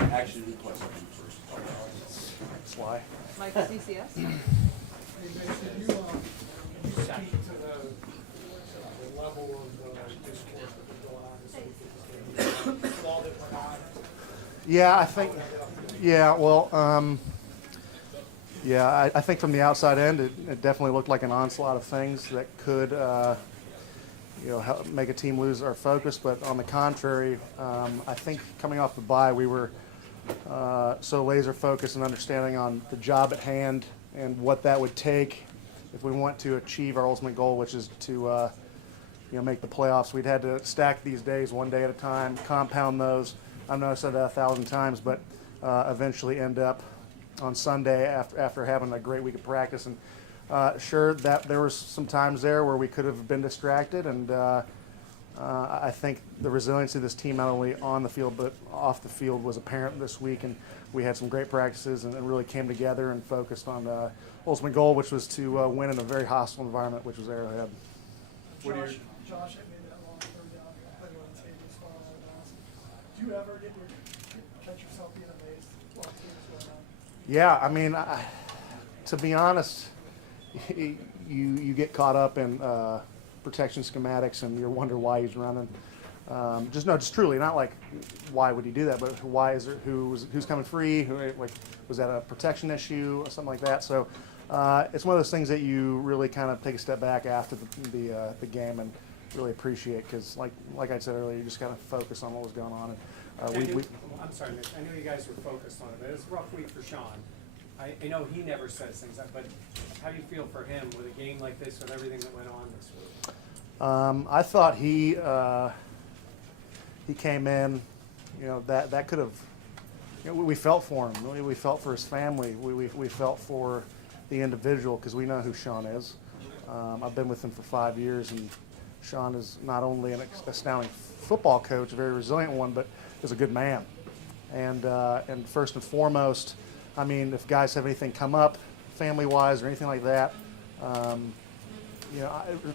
Actually, request something first. Sly. Mike, CCS? Hey, Mitch, can you speak to the level of discourse that's been going on this week at this game? With all different odds? Yeah, I think. Yeah, well, yeah, I think from the outside end, it definitely looked like an onslaught of things that could, help make a team lose our focus. But on the contrary, I think coming off the bye, we were so laser focused and understanding on the job at hand and what that would take if we want to achieve our ultimate goal, which is to make the playoffs. We'd had to stack these days one day at a time, compound those. I know I said that 1,000 times, but eventually end up on Sunday after having a great week of practice. And sure, that there was some times there where we could have been distracted, and I think the resiliency of this team, not only on the field but off the field, was apparent this week. And we had some great practices and really came together and focused on the ultimate goal, which was to win in a very hostile environment, which was Arrowhead. Josh, I made that long third down. I put you on the table as far as do you ever catch yourself being amazed while the game's going on? Yeah, I mean, to be honest, you get caught up in protection schematics and you wonder why he's running. Just truly, not like why would he do that, but why is there, who's coming free? Was that a protection issue or something like that? So it's one of those things that you really kind of take a step back after the game and really appreciate, because like I said earlier, you just kind of focus on what was going on. And I'm sorry, Mitch. I know you guys were focused on it, but it was a rough week for Sean. I know he never says things like that, but how do you feel for him with a game like this, with everything that went on this week? I thought he came in, that could have, we felt for him. We felt for his family. We felt for the individual, because we know who Sean is. I've been with him for 5 years, and Sean is not only an astounding football coach, a very resilient one, but is a good man. And first and foremost, I mean, if guys have anything come up family-wise or anything like that,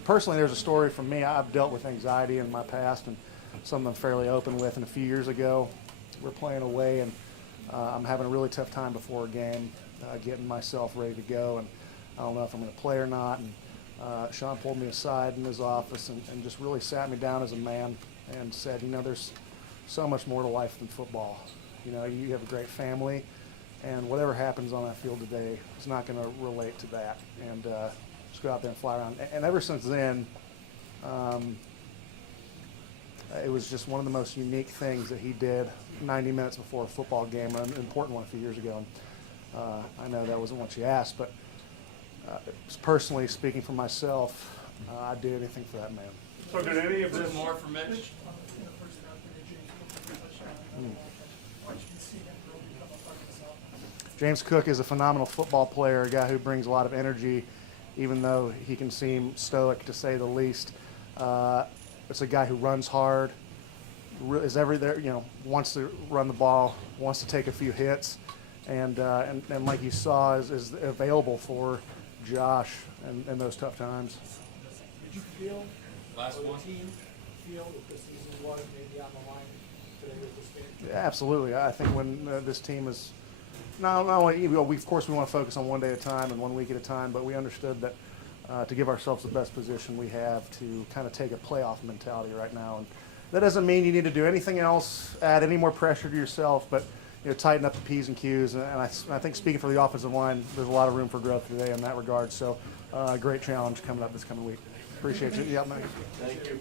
personally, there's a story from me. I've dealt with anxiety in my past, and something I'm fairly open with. And a few years ago, we're playing away, and I'm having a really tough time before a game, getting myself ready to go, and I don't know if I'm going to play or not. And Sean pulled me aside in his office and just really sat me down as a man and said, there's so much more to life than football. You have a great family, and whatever happens on that field today is not going to relate to that. And just go out there and fly around. And ever since then, it was just one of the most unique things that he did 90 minutes before a football game, an important one a few years ago. And I know that wasn't what you asked, but personally speaking for myself, I'd do anything for that man. So did any of this More for Mitch? James Cook is a phenomenal football player, a guy who brings a lot of energy, even though he can seem stoic to say the least. It's a guy who runs hard, is wants to run the ball, wants to take a few hits, and like you saw, is available for Josh in those tough times. Did you feel, Last one. team feel that the season was maybe on the line today with this game? Yeah, absolutely. I think when this team is not only, of course we want to focus on one day at a time and 1 week at a time, but we understood that to give ourselves the best position we have to kind of take a playoff mentality right now. And that doesn't mean you need to do anything else, add any more pressure to yourself, but tighten up the P's and Q's. And I think speaking for the offensive line, there's a lot of room for growth today in that regard. So great challenge coming up this coming week. Appreciate you. Yeah, mate. Thank you.